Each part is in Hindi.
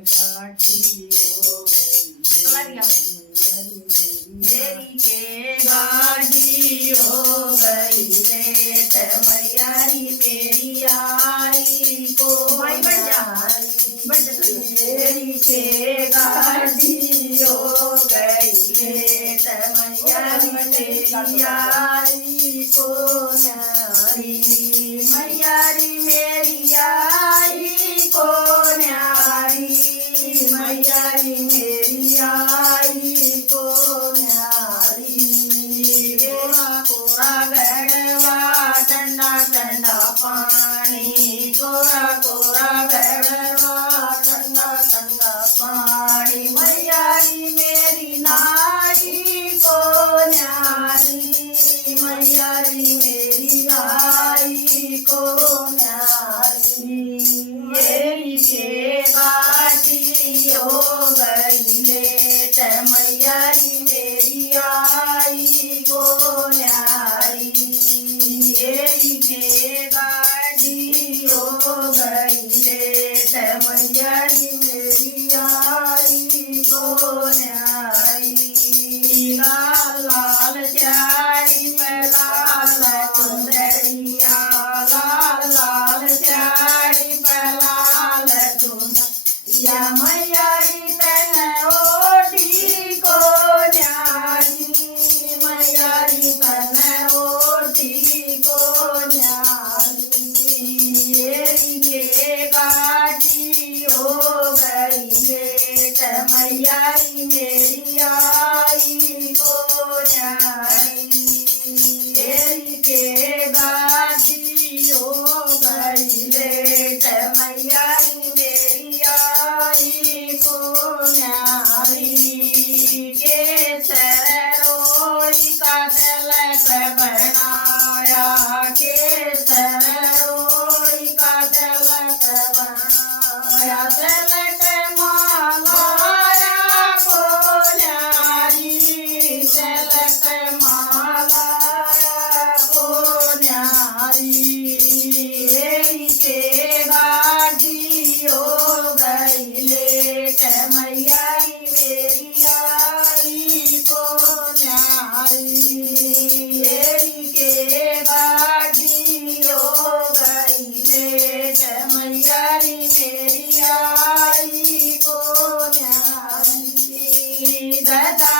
गाड़ी हो गई मेरी के गाड़ी हो गई लेट मैयारी मेरी आई को मेरी के गाड़ी हो गई लेट मैयारी मेरी आई को न्यारी मैयारी मेरी आई को न्यारी मैयारी मेरी आई को न्यारी कोरा कोरा गड़वा ठंडा ठंडा पानी कोरा कोरा गड़वा ठंडा ठंडा पानी मैयारी मेरी नारी को न्यारी मैयारी मेरी नारी को न्यारी मेरी के गाड़ी हो गई लेट मैयारी मेरी आई को न्यारी मेरी के गाड़ी हो गई लेट मैयारी मेरी आई को न्यारी लाल लाल साड़ी में लाल चुंदरिया लाल लाल साड़ी में लाल चुंदरिया मैयारी तन ओढ़ी को न्यारी मैयारी तन ओढ़ी को न्यारी मेरी के गाड़ी हो गई लेट मैयारी मेरी आई को न्यारी मेरी के गाड़ी हो गई लेट मैयारी मेरी आई को न्यारी केसर रोई का तिलक बनाया केसर रोई का तिलक बनाया तिलक मालाया को न्यारी तिलक मालाया को न्यारी मेरी के गाड़ी हो गई लेट मैयारी मेरी आई को न्यारी मेरी के गाड़ी हो गई लेट मैयारी मेरी आई को न्यारी गदा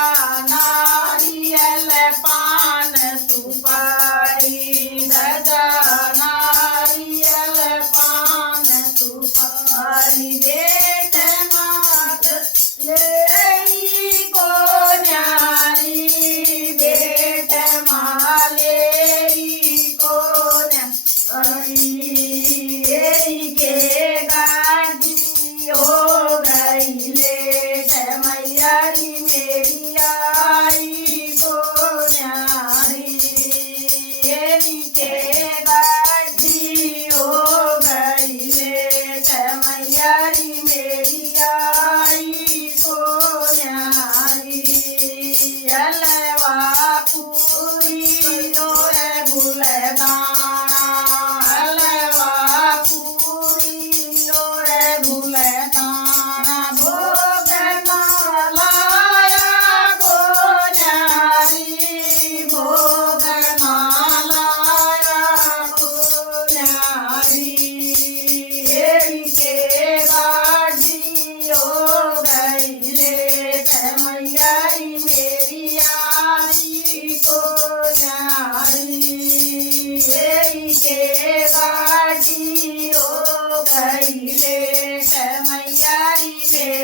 नारियल पान सुपारी गदा नारियल पान सुपारी बेट मात ले को न्यारी बेट माले को न्यारी मेरी के गाड़ी हो गई लेट मैयारी मेरी आई को न्यारी मेरी के गाड़ी हो गई लेट मैयारी मेरी आई को न्यारी हलवा पूरी और गुलदाना हलवा पूरी और गुलदाना भोग लाया को न्यारी भोग लाया को न्यारी मेरी के गाड़ी हो गई लेट मैयारी मेरी आई को न्यारी मेरी के गाड़ी हो गई लेट मैयारी मेरी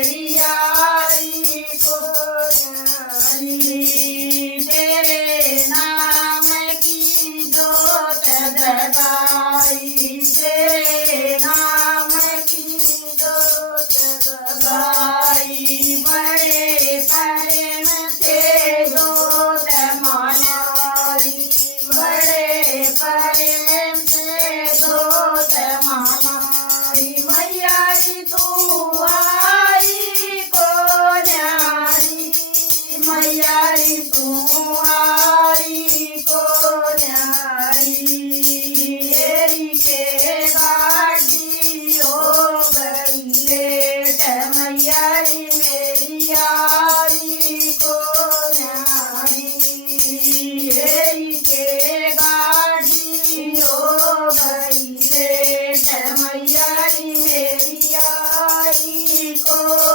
हो